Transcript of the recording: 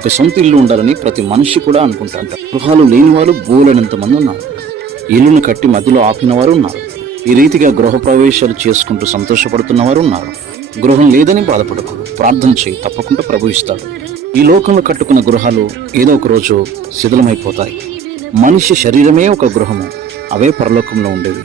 ఒక సొంత ఇల్లు ఉండాలని ప్రతి మనిషి కూడా అనుకుంటారు. గృహాలు లేని వారు బోలెడంత మంది ఉన్నారు. ఇల్లును కట్టి మధ్యలో ఆపిన వారు ఉన్నారు. ఈ రీతిగా గృహ ప్రవేశాలు చేసుకుంటూ సంతోషపడుతున్న వారు ఉన్నారు. గృహం లేదని బాధపడకు, ప్రార్థన చేయి, తప్పకుండా ప్రభు ఇస్తాడు. ఈ లోకంలో కట్టుకున్న గృహాలు ఏదో ఒక రోజు శిథిలమైపోతాయి. మనిషి శరీరమే ఒక గృహము, అవే పరలోకంలో ఉండేవి.